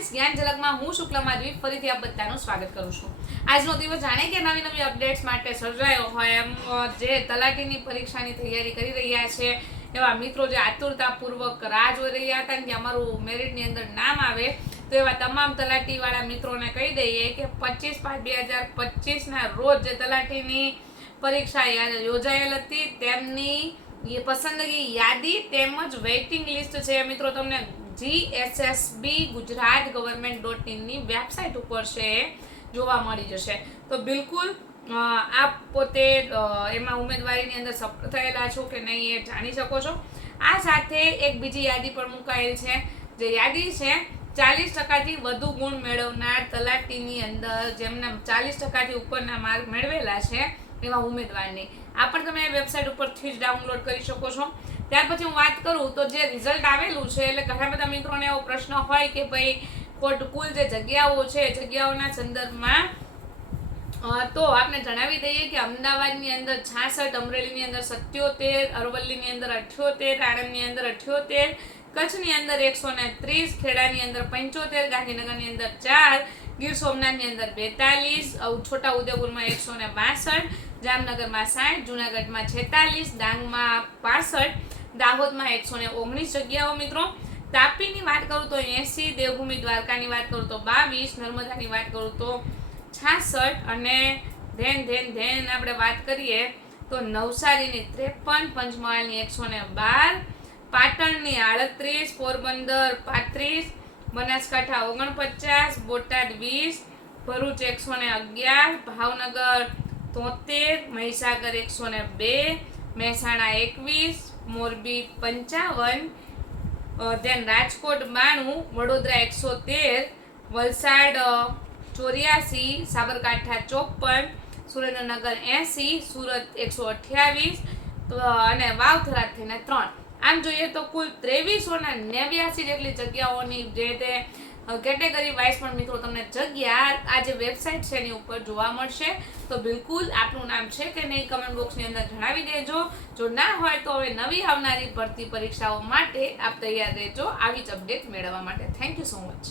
Friends, જ્ઞાન ઝલકમાં હું શુક્લા માધવી ફરીથી આપ બધાનું સ્વાગત કરું છું। આજનો દિવસ જાણે કે નવી નવી અપડેટ્સ માટે સર્જાયો હોય એમ જે તલાટીની પરીક્ષાની તૈયારી કરી રહ્યા છે એવા મિત્રો જે આતુરતાપૂર્વક રાહ જોઈ રહ્યા હતા કે અમારું મેરિટની અંદર નામ આવે, તો એવા તમામ તલાટીવાળા મિત્રોને કહી દઈએ કે 25/5/2025ના રોજ જે તલાટીની પરીક્ષા યોજાયેલ હતી તેમની પસંદગી યાદી તેમજ વેઇટિંગ લિસ્ટ છે મિત્રો તમને GSSB-gujarat-government.in ની વેબસાઇટ ઉપર છે જોવા મળી જશે। તો બિલકુલ આપ પોતે એમાં ઉમેદવારીની અંદર સફળ થયેલા છો કે નહીં એ જાણી શકો છો। આ સાથે એક બીજી યાદી પણ મુકાયેલ છે, જે યાદી છે 40%થી વધુ ગુણ મેળવનાર તલાટીની અંદર જેમના 40%થી ઉપરના માર્ક મેળવેલા છે એવા ઉમેદવારની આ પણ તમે વેબસાઇટ ઉપરથી જ ડાઉનલોડ કરી શકો છો। ત્યાર પછી હું વાત કરું તો જે રિઝલ્ટ આવેલું છે એટલે ઘણા બધા મિત્રોને એવો પ્રશ્ન હોય કે ભાઈ કુલ જે જગ્યાઓ છે જગ્યાઓના સંદર્ભમાં તો આપને જણાવી દઈએ કે અમદાવાદની અંદર 66, અમરેલીની અંદર 77, અરવલ્લીની અંદર 78, આણંદની અંદર 78, કચ્છની અંદર 130, ખેડાની અંદર 75, ગાંધીનગરની અંદર 4, ગીર સોમનાથની અંદર 42, છોટા ઉદેપુરમાં 162, જામનગરમાં 60, જૂનાગઢમાં 46, ડાંગમાં 65, દાહોદમાં 119 જગ્યાઓ મિત્રો। તાપીની વાત કરું તો 80, દેવભૂમિ દ્વારકાની વાત કરું તો 22, નર્મદાની વાત કરું તો 66 અને ધેન આપણે વાત કરીએ તો નવસારીની 53, પંચમહાલની 112, પાટણની 38, પોરબંદર 35, બનાસકાંઠા 49, બોટાદ 20, ભરૂચ 111, ભાવનગર 73, મહીસાગર 102, મહેસાણા 21, મોરબી 55, ધેન રાજકોટ 92, વડોદરા 113, વલસાડ 84, સાબરકાંઠા 54, સુરેન્દ્રનગર 80, સુરત 128 અને વાવથરા થઈને 3। આમ જોઈએ તો કુલ 2389 જેટલી જગ્યાઓની જે તે કેટેગરી વાઇઝ પણ મિત્રો તમને જગ્યા આ જે વેબસાઇટ છે એની ઉપર જોવા મળશે। તો બિલકુલ આપનું નામ છે કે નહીં કમેન્ટ બોક્સની અંદર જણાવી દેજો। જો ના હોય તો હવે નવી આવનારી ભરતી પરીક્ષાઓ માટે આપ તૈયાર રહેજો આવી જ અપડેટ મેળવવા માટે। Thank you so much.